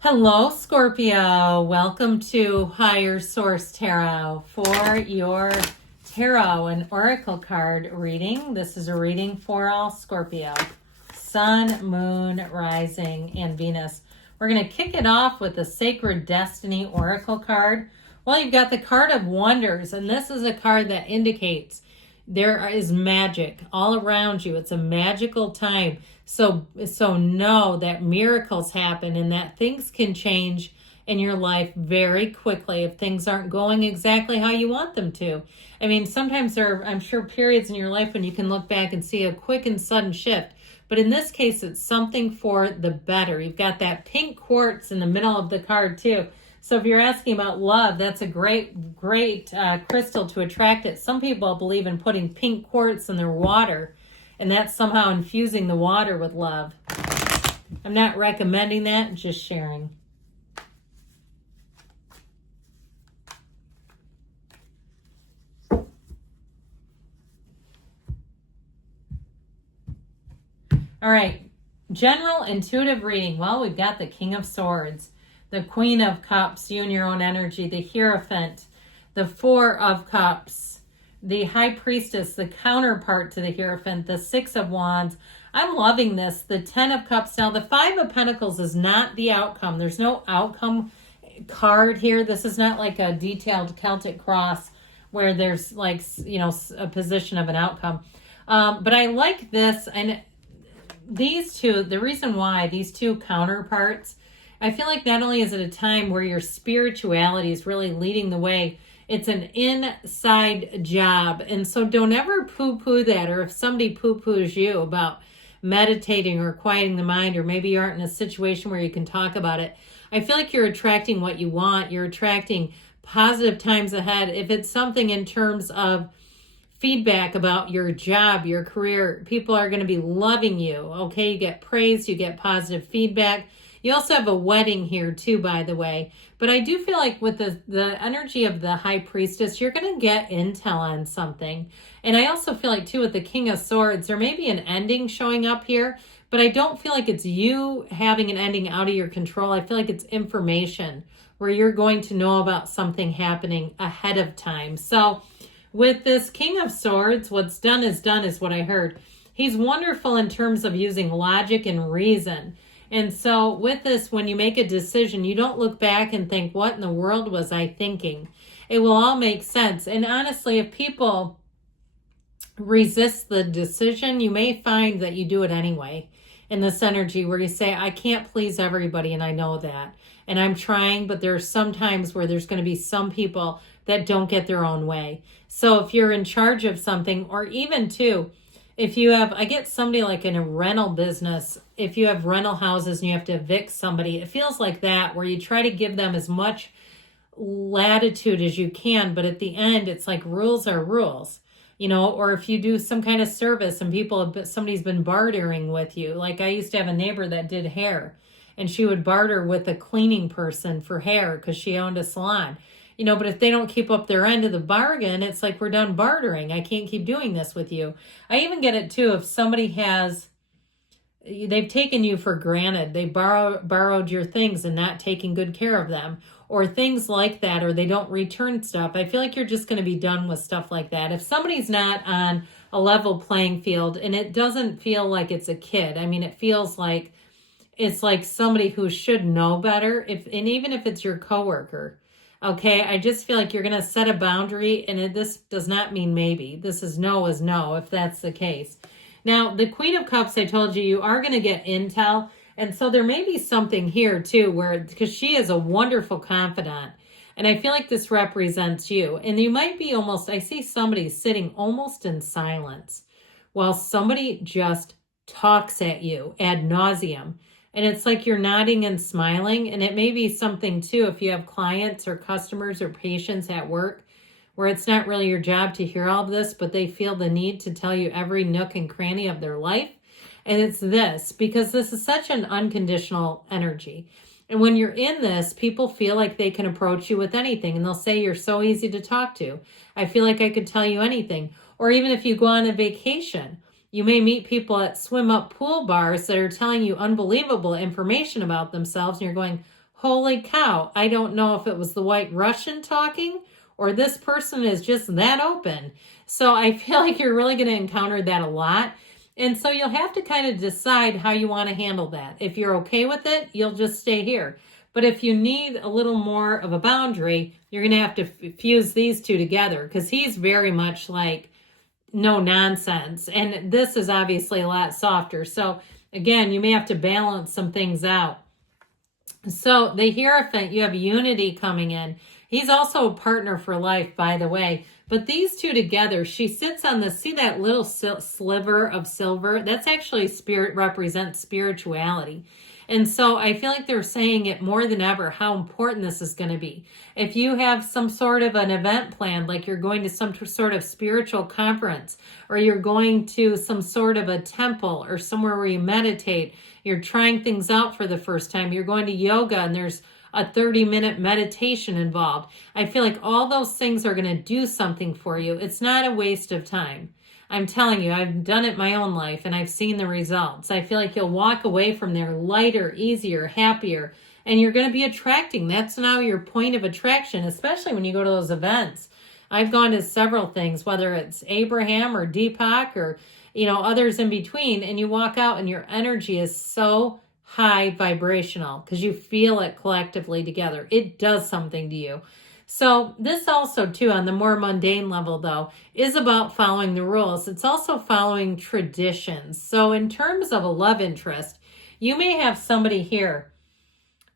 Hello, Scorpio. Welcome to Higher Source Tarot for your tarot and oracle card reading. This is a reading for all Scorpio. Sun, Moon, Rising, and Venus. We're going to kick it off with the Sacred Destiny Oracle card. Well, you've got the card of wonders, and this is a card that indicates there is magic all around you. It's a magical time. So know that miracles happen and that things can change in your life very quickly if things aren't going exactly how you want them to. I mean, sometimes there are, I'm sure, periods in your life when you can look back and see a quick and sudden shift. But in this case, it's something for the better. You've got that pink quartz in the middle of the card too. So if you're asking about love, that's a great crystal to attract it. Some people believe in putting pink quartz in their water, and that's somehow infusing the water with love. I'm not recommending that, just sharing. All right, general intuitive reading. Well, we've got the King of Swords, the Queen of Cups, you and your own energy, the Hierophant, the Four of Cups, the High Priestess, the counterpart to the Hierophant, the Six of Wands. I'm loving this. The Ten of Cups. Now, the Five of Pentacles is not the outcome. There's no outcome card here. This is not like a detailed Celtic cross where there's like, you know, a position of an outcome. But I like this. And these two, the reason why these two counterparts, I feel like not only is it a time where your spirituality is really leading the way, it's an inside job. And so don't ever poo-poo that, or if somebody poo-poos you about meditating or quieting the mind, or maybe you aren't in a situation where you can talk about it. I feel like you're attracting what you want. You're attracting positive times ahead. If it's something in terms of feedback about your job, your career, people are going to be loving you. Okay, you get praise, you get positive feedback. You also have a wedding here too, by the way. But I do feel like with the energy of the High Priestess, you're going to get intel on something. And I also feel like too with the King of Swords, there may be an ending showing up here, but I don't feel like it's you having an ending out of your control. I feel like it's information where you're going to know about something happening ahead of time. So with this King of Swords, what's done is what I heard. He's wonderful in terms of using logic and reason. And so with this, when you make a decision, you don't look back and think, what in the world was I thinking? It will all make sense. And honestly, if people resist the decision, you may find that you do it anyway in this energy where you say, I can't please everybody, and I know that. And I'm trying, but there's some times where there's going to be some people that don't get their own way. So if you're in charge of something, or even too, if you have, I get somebody like in a rental business, if you have rental houses and you have to evict somebody, it feels like that, where you try to give them as much latitude as you can, but at the end, it's like rules are rules, you know. Or if you do some kind of service and somebody's been bartering with you. Like I used to have a neighbor that did hair, and she would barter with a cleaning person for hair because she owned a salon. You know, but if they don't keep up their end of the bargain, it's like, we're done bartering. I can't keep doing this with you. I even get it too if somebody they've taken you for granted. They borrowed your things and not taking good care of them, or things like that, or they don't return stuff. I feel like you're just going to be done with stuff like that. If somebody's not on a level playing field, and it doesn't feel like it's a kid. I mean, it feels like it's like somebody who should know better. And even if it's your coworker. Okay, I just feel like you're going to set a boundary, and this does not mean maybe. This is no, if that's the case. Now, the Queen of Cups, I told you, you are going to get intel. And so there may be something here too, because she is a wonderful confidant. And I feel like this represents you. And you might be I see somebody sitting almost in silence while somebody just talks at you ad nauseum. And it's like you're nodding and smiling. And it may be something too, if you have clients or customers or patients at work, where it's not really your job to hear all of this, but they feel the need to tell you every nook and cranny of their life. And it's this, because this is such an unconditional energy. And when you're in this, people feel like they can approach you with anything. And they'll say, you're so easy to talk to. I feel like I could tell you anything. Or even if you go on a vacation, you may meet people at swim up pool bars that are telling you unbelievable information about themselves. And you're going, holy cow, I don't know if it was the White Russian talking or this person is just that open. So I feel like you're really going to encounter that a lot. And so you'll have to kind of decide how you want to handle that. If you're okay with it, you'll just stay here. But if you need a little more of a boundary, you're going to have to fuse these two together, because he's very much like no nonsense. And this is obviously a lot softer. So again, you may have to balance some things out. So the Hierophant, you have unity coming in. He's also a partner for life, by the way. But these two together, she sits on the, see that little sliver of silver? That's actually spirit, represents spirituality. And so I feel like they're saying it more than ever, how important this is going to be. If you have some sort of an event planned, like you're going to some sort of spiritual conference, or you're going to some sort of a temple or somewhere where you meditate, you're trying things out for the first time, you're going to yoga and there's a 30-minute meditation involved. I feel like all those things are going to do something for you. It's not a waste of time. I'm telling you, I've done it my own life and I've seen the results. I feel like you'll walk away from there lighter, easier, happier, and you're going to be attracting. That's now your point of attraction, especially when you go to those events. I've gone to several things, whether it's Abraham or Deepak or, others in between, and you walk out and your energy is so high vibrational because you feel it collectively together. It does something to you. So this also, too, on the more mundane level, though, is about following the rules. It's also following traditions. So in terms of a love interest, you may have somebody here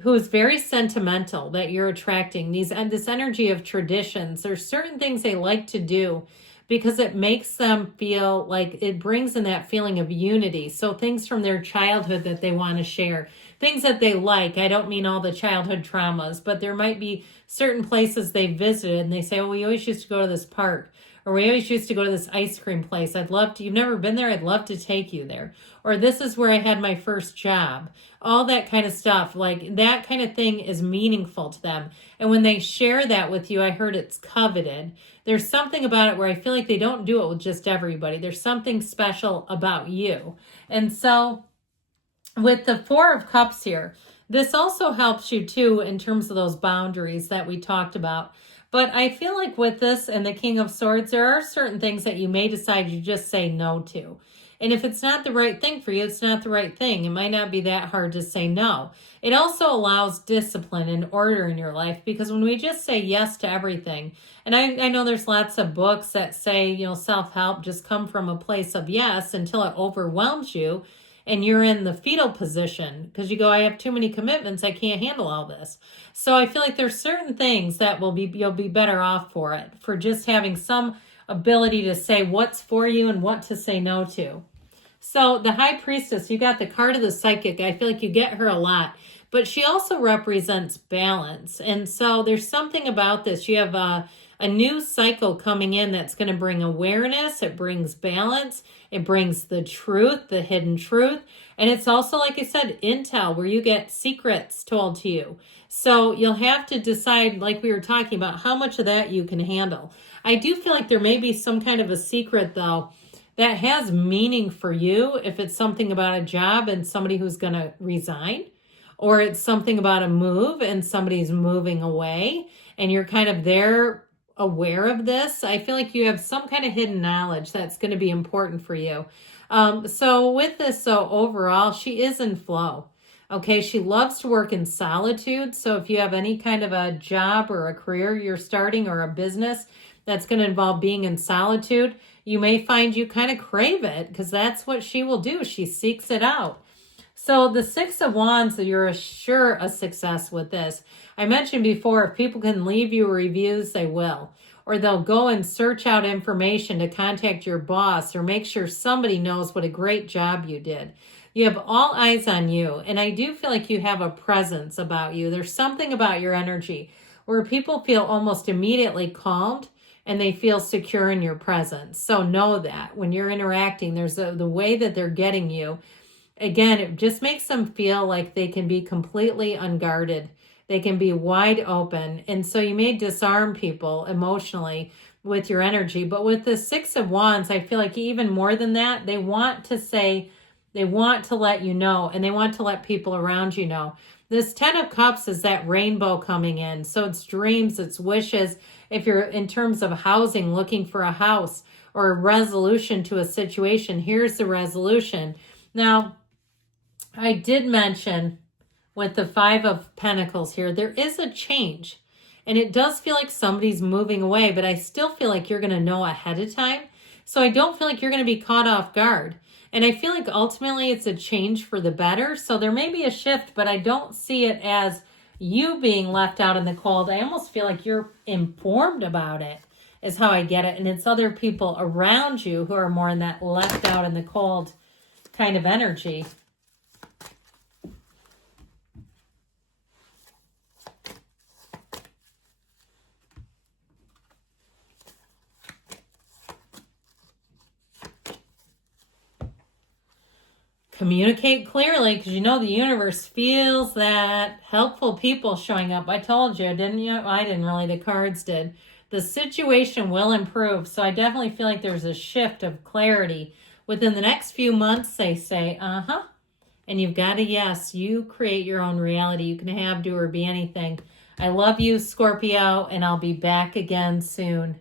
who is very sentimental that you're attracting. This energy of traditions. There's certain things they like to do because it makes them feel like it brings in that feeling of unity. So things from their childhood that they want to share, things that they like. I don't mean all the childhood traumas, but there might be certain places they visited and they say, oh, we always used to go to this park, or we always used to go to this ice cream place. I'd love to, you've never been there, I'd love to take you there. Or this is where I had my first job. All that kind of stuff, like that kind of thing is meaningful to them. And when they share that with you, I heard it's coveted. There's something about it where I feel like they don't do it with just everybody. There's something special about you. And so with the Four of Cups here, this also helps you too in terms of those boundaries that we talked about. But I feel like with this and the King of Swords, there are certain things that you may decide you just say no to. And if it's not the right thing for you, it's not the right thing. It might not be that hard to say no. It also allows discipline and order in your life, because when we just say yes to everything, and I know there's lots of books that say, self-help, just come from a place of yes until it overwhelms you and you're in the fetal position because you go, I have too many commitments, I can't handle all this. So I feel like there's certain things that you'll be better off for it, for just having some ability to say what's for you and what to say no to. So the High Priestess, you got the card of the Psychic. I feel like you get her a lot, but she also represents balance. And so there's something about this. You have a new cycle coming in that's going to bring awareness. It brings balance. It brings the truth, the hidden truth. And it's also, like I said, intel, where you get secrets told to you. So you'll have to decide, like we were talking about, how much of that you can handle. I do feel like there may be some kind of a secret, though, that has meaning for you. If it's something about a job and somebody who's going to resign, or it's something about a move and somebody's moving away and you're kind of there aware of this, I feel like you have some kind of hidden knowledge that's going to be important for you. So with this, overall, she is in flow. Okay, she loves to work in solitude. So if you have any kind of a job or a career you're starting or a business that's going to involve being in solitude, you may find you kind of crave it, because that's what she will do. She seeks it out. So the Six of Wands, you're sure a success with this. I mentioned before, if people can leave you reviews, they will. Or they'll go and search out information to contact your boss or make sure somebody knows what a great job you did. You have all eyes on you. And I do feel like you have a presence about you. There's something about your energy where people feel almost immediately calmed and they feel secure in your presence. So know that when you're interacting, there's the way that they're getting you. Again, it just makes them feel like they can be completely unguarded. They can be wide open. And so you may disarm people emotionally with your energy. But with the Six of Wands, I feel like even more than that, they want to say They want to let you know, and they want to let people around you know. This 10 of Cups is that rainbow coming in. So it's dreams, it's wishes. If you're in terms of housing, looking for a house or a resolution to a situation, here's the resolution. Now, I did mention with the 5 of Pentacles here, there is a change. And it does feel like somebody's moving away, but I still feel like you're going to know ahead of time. So I don't feel like you're going to be caught off guard. And I feel like ultimately it's a change for the better. So there may be a shift, but I don't see it as you being left out in the cold. I almost feel like you're informed about it, is how I get it. And it's other people around you who are more in that left out in the cold kind of energy. Communicate clearly, because you know the universe feels that. Helpful people showing up. I told you, didn't you? I didn't really. The cards did. The situation will improve. So I definitely feel like there's a shift of clarity within the next few months. They say, and you've got a yes. You create your own reality. You can have, do, or be anything. I love you, Scorpio, and I'll be back again soon.